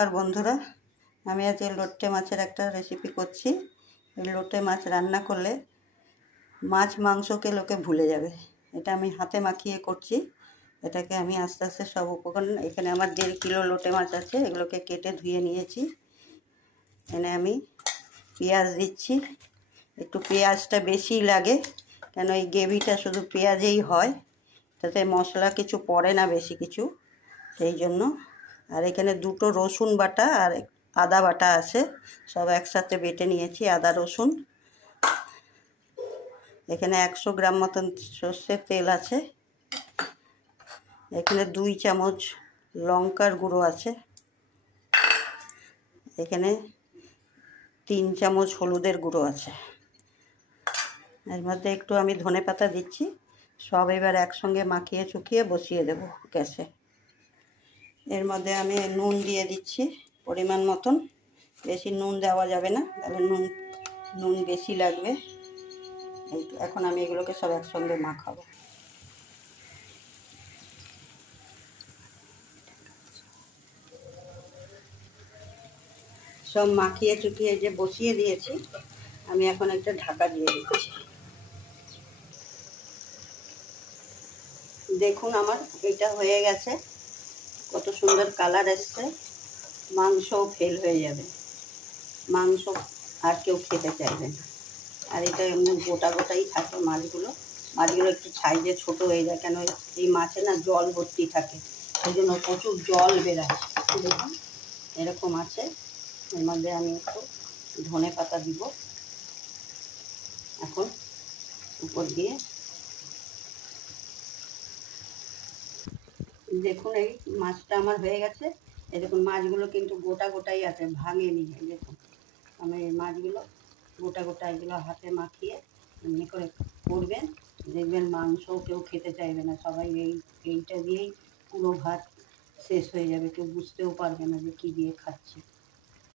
নমস্কার বন্ধুরা, আমি আজকে লোটে মাছের একটা রেসিপি করছি। এই লোটে মাছ রান্না করলে মাছ মাংসকে লোকে ভুলে যাবে। এটা আমি হাতে মাখিয়ে করছি। এটাকে আমি আস্তে আস্তে সব উপকরণ, এখানে আমার 1.5 কিলো লোটে মাছ আছে, এগুলোকে কেটে ধুয়ে নিয়েছি। এখানে আমি পেঁয়াজ দিচ্ছি, একটু পেঁয়াজটা বেশি লাগে, কেন এই গ্রেভিটা শুধু পেঁয়াজেই হয়, তাতে মশলা কিছু পড়ে না বেশি কিছু, সেই জন্য। আর এখানে 2টো রসুন বাটা আর আদা বাটা আছে, সব একসাথে বেটে নিয়েছি, আদা রসুন। এখানে 100 গ্রাম মতন সর্ষের তেল আছে। এখানে 2 চামচ লঙ্কার গুঁড়ো আছে। এখানে 3 চামচ হলুদের গুঁড়ো আছে। এর মধ্যে একটু আমি ধনেপাতা দিচ্ছি। সব এবার একসঙ্গে মাখিয়ে চুকিয়ে বসিয়ে দেব গ্যাসে। এর মধ্যে আমি নুন দিয়ে দিচ্ছি পরিমাণ মতন, বেশি নুন দেওয়া যাবে না, তাহলে নুন বেশি লাগবে। এখন আমি এগুলোকে সব একসঙ্গে মাখাবো। সব মাখিয়ে চুকিয়ে যে বসিয়ে দিয়েছি, আমি এখন একটা ঢাকা দিয়ে দিচ্ছি। দেখুন আমার এটা হয়ে গেছে, কত সুন্দর কালার এসছে। মাংসও ফেল হয়ে যাবে, মাংস আর কেউ খেতে চাইবে না। আর এটা এমনি গোটা গোটাই থাকে মাছগুলো একটু সাইজে ছোট হয়ে যায়, কেন এই মাছে না জল ভর্তি থাকে, সেই জন্য প্রচুর জল বেরায়। দেখুন এরকম আছে। এর মধ্যে আমি একটু ধনে পাতা দিব এখন উপর দিয়ে। দেখুন এই মাছটা আমার হয়ে গেছে। এই দেখুন মাছগুলো কিন্তু গোটা গোটাই আছে, ভাঙেনি। এই দেখুন আমি এই মাছগুলো গোটা গোটা এগুলো হাতে মাখিয়ে এমনি করে করবেন, দেখবেন মাংসও কেউ খেতে চাইবে না, সবাই এইটা দিয়েই পুরো ভাত শেষ হয়ে যাবে, কেউ বুঝতেও পারবে না যে কী দিয়ে খাচ্ছে।